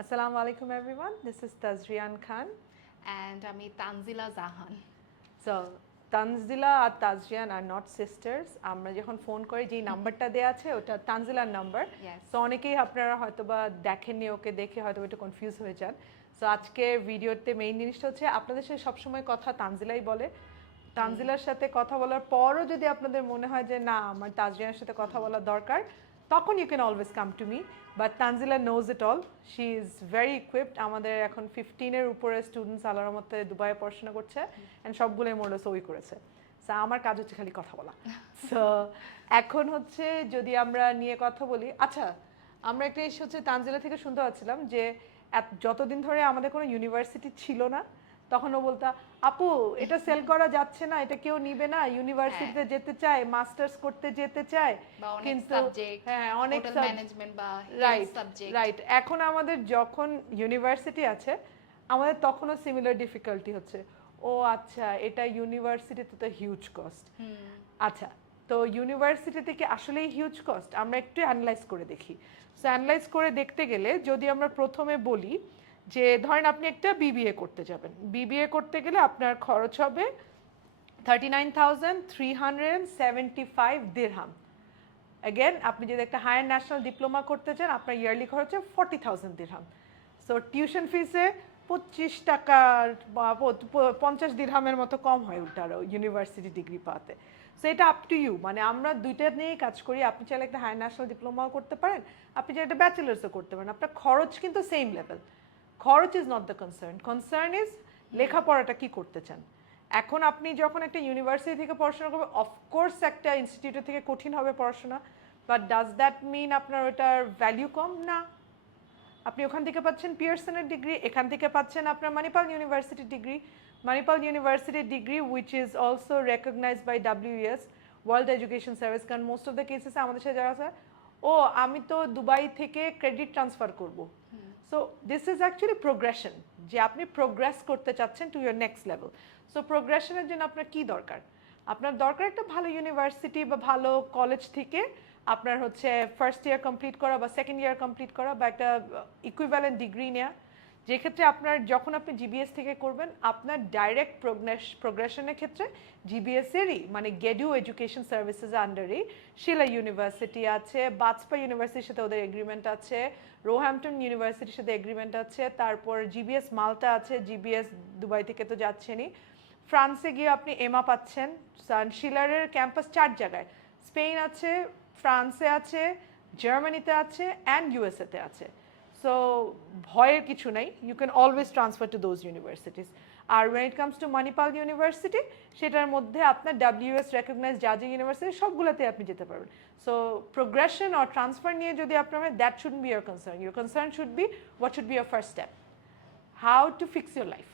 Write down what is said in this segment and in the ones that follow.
Assalamu alaikum everyone. This is Tazrian Khan. And আমি Tanzila Jahan. So Tanzila আর তাজরিয়ান আর নট সিস্টার্স। আমরা যখন ফোন করি যে নাম্বারটা দেওয়া আছে ওটা তানজিলার নাম্বার। Yes. সো অনেকেই আপনারা হয়তোবা দেখেননি, ওকে দেখে হয়তো একটু কনফিউজ হয়ে যান। সো আজকে ভিডিওতে মেইন জিনিসটা হচ্ছে আপনাদের সাথে সবসময় কথা তানজিলাই বলে। তানজিলার সাথে কথা বলার পরও যদি আপনাদের মনে হয় যে না আমার তাজরিয়ানের সাথে কথা বলা দরকার, তখন you can always come to me. But Tanzila knows it all, she is very equipped. আমাদের এখন 15-এর উপরে স্টুডেন্টস আল্লাহর মধ্যে দুবাইয়ে পড়াশোনা করছে অ্যান্ড সবগুলোই মোরলে সই করেছে। সো আমার কাজ হচ্ছে খালি কথা বলা। সো এখন হচ্ছে যদি আমরা নিয়ে কথা বলি, আচ্ছা আমরা একটা ইস্যু হচ্ছে তানজিলা থেকে শুনতে পাচ্ছিলাম যে যতদিন ধরে আমাদের কোনো ইউনিভার্সিটি ছিল না তখন ও বলতো আপু এটা সেল করা যাচ্ছে না, এটা কেউ নিবে না, ইউনিভার্সিটিতে যেতে চায়, মাস্টার্স করতে যেতে চায়, কিন্তু হ্যাঁ অনেক ম্যানেজমেন্ট বা রাইট রাইট। এখন আমাদের যখন ইউনিভার্সিটি আছে আমাদের তখনও সিমিলার ডিফিকাল্টি হচ্ছে। ও আচ্ছা এটা ইউনিভার্সিটিতে তো হিউজ কস্ট। আচ্ছা তো ইউনিভার্সিটিতে কি আসলেই হিউজ কস্ট? আমরা একটু অ্যানালাইজ করে দেখি। সো অ্যানালাইজ করে দেখতে গেলে যদি আমরা প্রথমে বলি যে ধরেন আপনি একটা বিবিএ করতে যাবেন, বিবিএ করতে গেলে আপনার খরচ হবে 39,375 দিরহাম। অ্যাগেন আপনি যদি একটা হায়ার ন্যাশনাল ডিপ্লোমা করতে চান আপনার ইয়ারলি খরচ হবে 40,000 দিরহাম। সো টিউশন ফিসে 25 টাকার বা 50 দিরহামের মতো কম হয় উল্টারও ইউনিভার্সিটি ডিগ্রি পাওয়াতে। সো এটা আপ টু ইউ, মানে আমরা দুইটা নিয়েই কাজ করি। আপনি চাইলে একটা হায়ার ন্যাশনাল ডিপ্লোমাও করতে পারেন, আপনি চাইলে একটা ব্যাচেলার্সও করতে পারেন, আপনার খরচ কিন্তু সেম লেভেল। খরচ is not the concern is লেখাপড়াটা কি করতে চান। এখন আপনি যখন একটা ইউনিভার্সিটি থেকে পড়াশোনা করবেন অফকোর্স একটা ইনস্টিটিউট থেকে কঠিন হবে পড়াশোনা, বাট ডাজ দ্যাট মিন আপনার ওটার ভ্যালিউ কম? না। আপনি ওখান থেকে পাচ্ছেন পিয়ারসনের ডিগ্রি, এখান থেকে পাচ্ছেন আপনার মণিপাল ইউনিভার্সিটির ডিগ্রি। মণিপাল ইউনিভার্সিটির degree which is also recognised by WES, world education service. কারণ মোস্ট অফ দ্য কেসেসে আমাদের সাথে যারা আছে ও আমি তো দুবাই থেকে ক্রেডিট ট্রান্সফার করব। So this is actually progression, যে আপনি প্রোগ্রেস করতে চাচ্ছেন to year next level. So প্রোগ্রেশনের জন্য আপনার কি দরকার? আপনার দরকার একটা ভালো ইউনিভার্সিটি বা ভালো কলেজ থেকে আপনার হচ্ছে ফার্স্ট ইয়ার কমপ্লিট করা বা সেকেন্ড ইয়ার কমপ্লিট করা বা একটা ইকুইভ্যালেন্ট ডিগ্রি নেওয়া, যেক্ষেত্রে আপনার যখন আপনি জিবিএস থেকে করবেন আপনার ডাইরেক্ট প্রোগ্রেশনের ক্ষেত্রে জিবিএসেরই মানে গেডিউ এডুকেশন সার্ভিসেস আন্ডারেই শিলা ইউনিভার্সিটি আছে, বাজপা ইউনিভার্সিটির সাথে ওদের এগ্রিমেন্ট আছে, রোহ্যাম্পটন ইউনিভার্সিটির সাথে এগ্রিমেন্ট আছে, তারপর জিবিএস মাল্টা আছে, জিবিএস দুবাই থেকে তো যাচ্ছেনই। ফ্রান্সে গিয়ে আপনি এমা পাচ্ছেন। শিলারের ক্যাম্পাস 4 জায়গায়, স্পেন আছে, ফ্রান্সে আছে, জার্মানিতে আছে অ্যান্ড ইউএসএতে আছে। সো ভয়ের কিছু নাই, you can always transfer to those universities. আর when it comes to Manipal university সেটার মধ্যে আপনার WES রেকগনাইজ যা যে ইউনিভার্সিটি সবগুলোতে আপনি যেতে পারবেন। সো প্রোগ্রেশন অর ট্রান্সফার নিয়ে যদি আপনার that shouldn't B your concern should be what should be your first step, how to fix your life.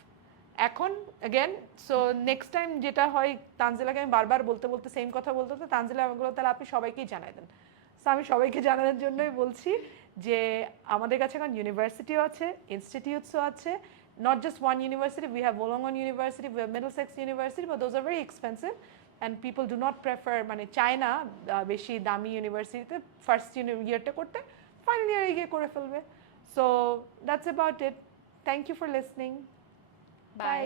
এখন অ্যাগেন সো নেক্সট টাইম যেটা হয়, তানজিলাকে আমি বারবার বলতে বলতে সেম কথা বলতে হতো, তানজিলা আমাগুলো তাহলে আপনি সবাইকেই জানাই দেন। সো আমি সবাইকে জানানোর জন্যই বলছি যে আমাদের কাছে এখন ইউনিভার্সিটিও আছে, ইনস্টিটিউটসও আছে। Not just one university, we have Wollongong University, we have Middlesex University, but those are very expensive and people do not prefer, মানে চায় না বেশি দামি ইউনিভার্সিটিতে ফার্স্ট ইয়ারটা করতে, ফাইনাল ইয়ারে গিয়ে করে ফেলবে। So that's about it. Thank you for listening. By.